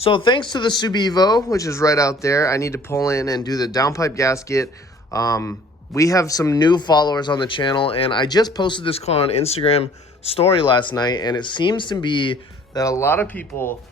So thanks to the Subivo, which is right out there, I need to pull in and do the downpipe gasket. We have some new followers on the channel, and I just posted this car on Instagram story last night, and it seems to be that a lot of people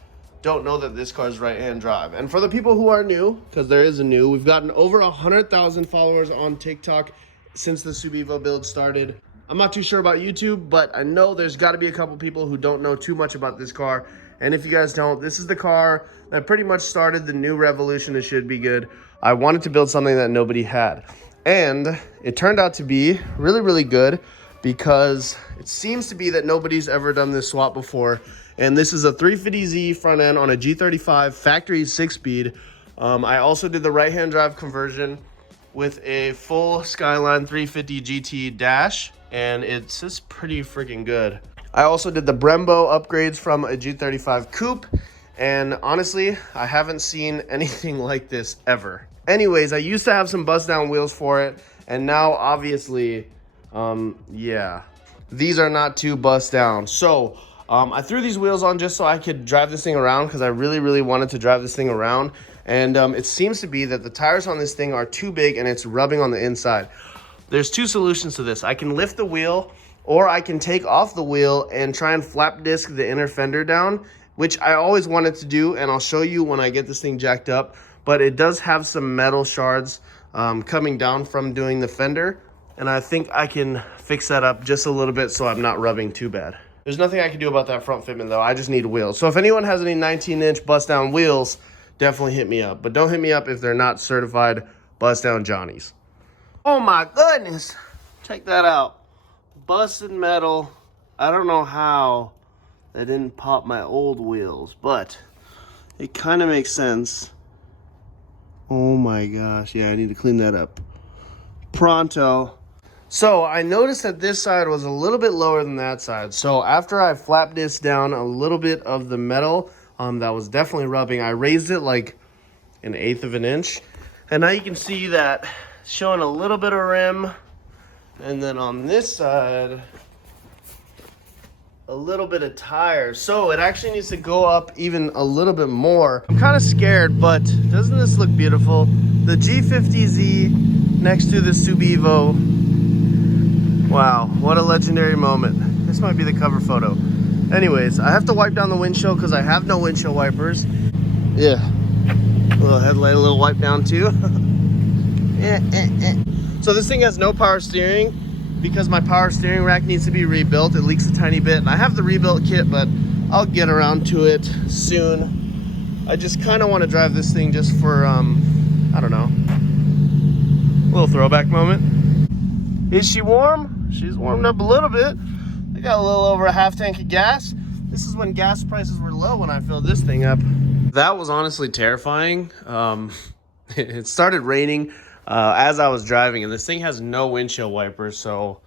don't know that this car is right-hand drive. And for the people who are new, because there is a new, we've gotten over 100,000 followers on TikTok since the Subivo build started. I'm not too sure about YouTube, but I know there's got to be a couple people who don't know too much about this car. And if you guys don't, this is the car that pretty much started the new revolution. It should be good. I wanted to build something that nobody had. And it turned out to be really, really good because it seems to be that nobody's ever done this swap before. And this is a 350Z front end on a G35 factory 6-speed. I also did the right-hand drive conversion with a full Skyline 350 GT dash, and it's just pretty freaking good. I also did the Brembo upgrades from a G35 coupe, and honestly, I haven't seen anything like this ever. Anyways, I used to have some bust down wheels for it, and now obviously, yeah, these are not too bust down. So I threw these wheels on just so I could drive this thing around, because I really, really wanted to drive this thing around. And it seems to be that the tires on this thing are too big and it's rubbing on the inside. There's two solutions to this. I can lift the wheel, or I can take off the wheel and try and flap disc the inner fender down, which I always wanted to do, and I'll show you when I get this thing jacked up. But it does have some metal shards coming down from doing the fender, and I think I can fix that up just a little bit so I'm not rubbing too bad. There's nothing I can do about that front fitment though. I just need wheels. So if anyone has any 19-inch bust down wheels, definitely hit me up. But don't hit me up if they're not certified bust down Johnnies. Oh my goodness, check that out. Busted metal. I don't know how they didn't pop my old wheels, but it kind of makes sense. Oh my gosh, yeah, I need to clean that up pronto. So I noticed that this side was a little bit lower than that side. So after I flapped this down a little bit of the metal that was definitely rubbing, I raised it like 1/8 of an inch, and now you can see that showing a little bit of rim. And then on this side, a little bit of tire. So it actually needs to go up even a little bit more. I'm kind of scared, but doesn't this look beautiful? The G50Z next to the Subivo. Wow, what a legendary moment. This might be the cover photo. Anyways, I have to wipe down the windshield because I have no windshield wipers. Yeah, a little headlight, a little wipe down too. So this thing has no power steering because my power steering rack needs to be rebuilt. It leaks a tiny bit, and I have the rebuilt kit, but I'll get around to it soon. I just kind of want to drive this thing just for, I don't know, a little throwback moment. Is she warm? She's warmed up a little bit. I got a little over a half tank of gas. This is when gas prices were low when I filled this thing up. That was honestly terrifying. It started raining as I was driving, and this thing has no windshield wipers, so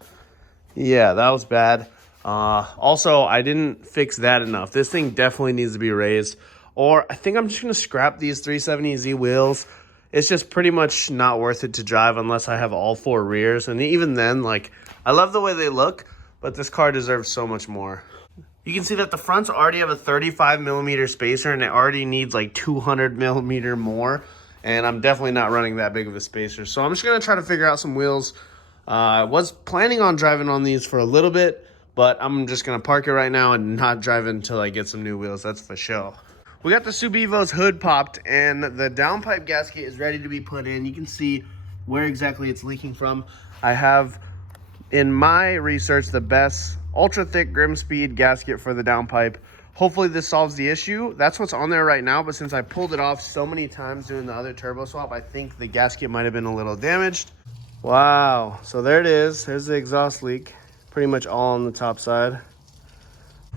yeah, that was bad. Also, I didn't fix that enough. This thing definitely needs to be raised, or I think I'm just gonna scrap these 370Z wheels. It's just pretty much not worth it to drive unless I have all 4 rears, and even then, like, I love the way they look, but this car deserves so much more. You can see that the fronts already have a 35mm spacer, and it already needs like 200mm more. And I'm definitely not running that big of a spacer. So I'm just going to try to figure out some wheels. I was planning on driving on these for a little bit, but I'm just going to park it right now and not drive it until I get some new wheels. That's for sure. We got the Subivo's hood popped, and the downpipe gasket is ready to be put in. You can see where exactly it's leaking from. I have, in my research, the best ultra thick Grimspeed gasket for the downpipe. Hopefully this solves the issue. That's what's on there right now, but since I pulled it off so many times doing the other turbo swap, I think the gasket might have been a little damaged. Wow, so there it is. There's the exhaust leak, pretty much all on the top side.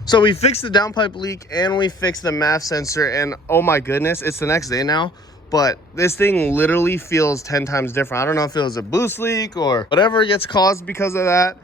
So we fixed the downpipe leak and we fixed the MAF sensor, and oh my goodness, it's the next day now, but this thing literally feels 10 times different. I don't know if it was a boost leak or whatever gets caused because of that.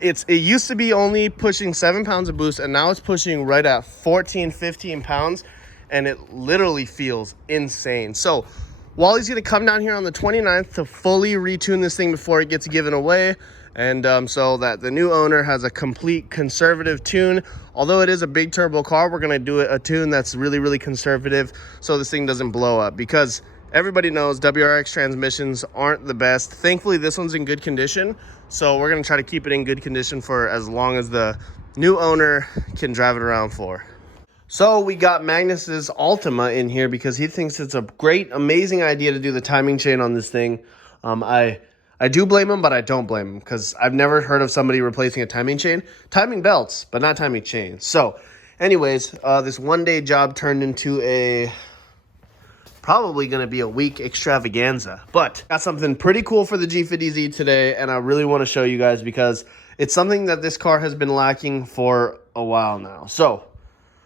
It used to be only pushing 7 pounds of boost, and now it's pushing right at 14, 15 pounds, and it literally feels insane. So Wally's gonna come down here on the 29th to fully retune this thing before it gets given away. And so that the new owner has a complete conservative tune. Although it is a big turbo car, we're gonna do a tune that's really, really conservative so this thing doesn't blow up, because everybody knows WRX transmissions aren't the best. Thankfully, this one's in good condition, so we're gonna try to keep it in good condition for as long as the new owner can drive it around for. So we got Magnus's Altima in here because he thinks it's a great, amazing idea to do the timing chain on this thing. I do blame him, but I don't blame him, because I've never heard of somebody replacing a timing chain. Timing belts, but not timing chains. So anyways, this one-day job turned into probably going to be a week extravaganza. But got something pretty cool for the G50Z today, and I really want to show you guys because it's something that this car has been lacking for a while now. So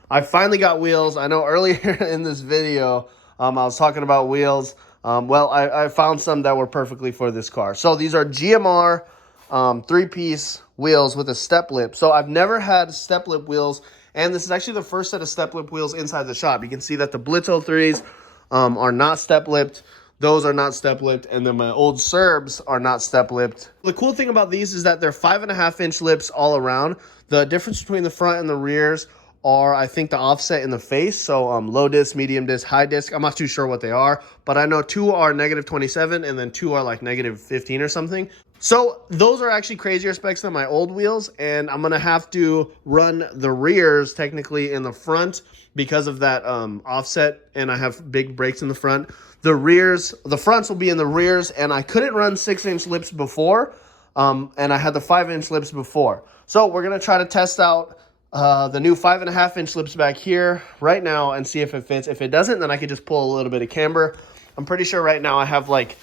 I finally got wheels. I know earlier in this video, I was talking about wheels. Well, I found some that were perfectly for this car. So these are GMR 3-piece wheels with a step lip. So I've never had step lip wheels, and this is actually the first set of step lip wheels inside the shop. You can see that the Blitz 03s are not step lipped. Those are not step lipped, and then my old Serbs are not step lipped. The cool thing about these is that they're 5.5-inch lips all around. The difference between the front and the rears are, I think, the offset in the face. So low disc, medium disc, high disc. I'm not too sure what they are, but I know 2 are -27 and then 2 are like -15 or something. So those are actually crazier specs than my old wheels, and I'm gonna have to run the rears technically in the front because of that offset, and I have big brakes in the front. The fronts will be in the rears, and I couldn't run 6-inch lips before, and I had the 5-inch lips before. So we're gonna try to test out the new 5.5-inch lips back here right now and see if it fits. If it doesn't, then I could just pull a little bit of camber. I'm pretty sure right now I have like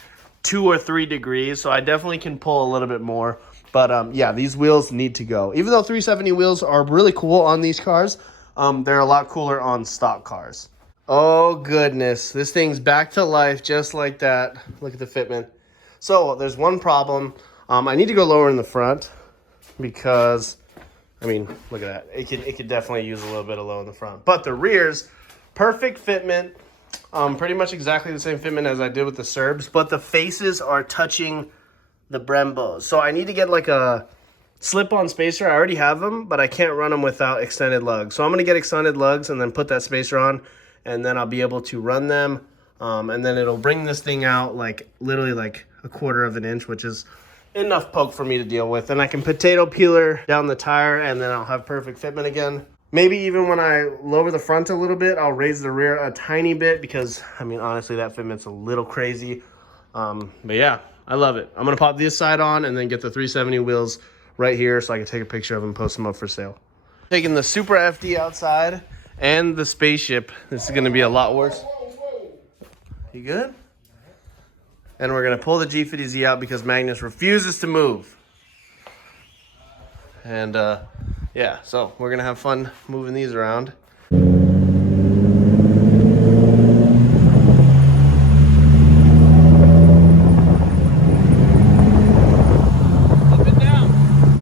2 or 3 degrees, so I definitely can pull a little bit more. But yeah, these wheels need to go. Even though 370 wheels are really cool on these cars, they're a lot cooler on stock cars. Oh goodness, this thing's back to life just like that. Look at the fitment. So there's one problem. I need to go lower in the front because, I mean, look at that. It could definitely use a little bit of low in the front. But the rears, perfect fitment. Pretty much exactly the same fitment as I did with the Serbs, but the faces are touching the Brembos. So I need to get like a slip-on spacer. I already have them, but I can't run them without extended lugs. So I'm going to get extended lugs and then put that spacer on, and then I'll be able to run them. And then it'll bring this thing out like literally like 1/4 of an inch, which is enough poke for me to deal with. And I can potato peeler down the tire, and then I'll have perfect fitment again. Maybe even when I lower the front a little bit, I'll raise the rear a tiny bit because, I mean, honestly, that fitment's a little crazy. But yeah, I love it. I'm going to pop this side on and then get the 370 wheels right here so I can take a picture of them and post them up for sale. Taking the Super FD outside and the spaceship. This is going to be a lot worse. You good? And we're going to pull the G50Z out because Magnus refuses to move. And yeah, so we're going to have fun moving these around.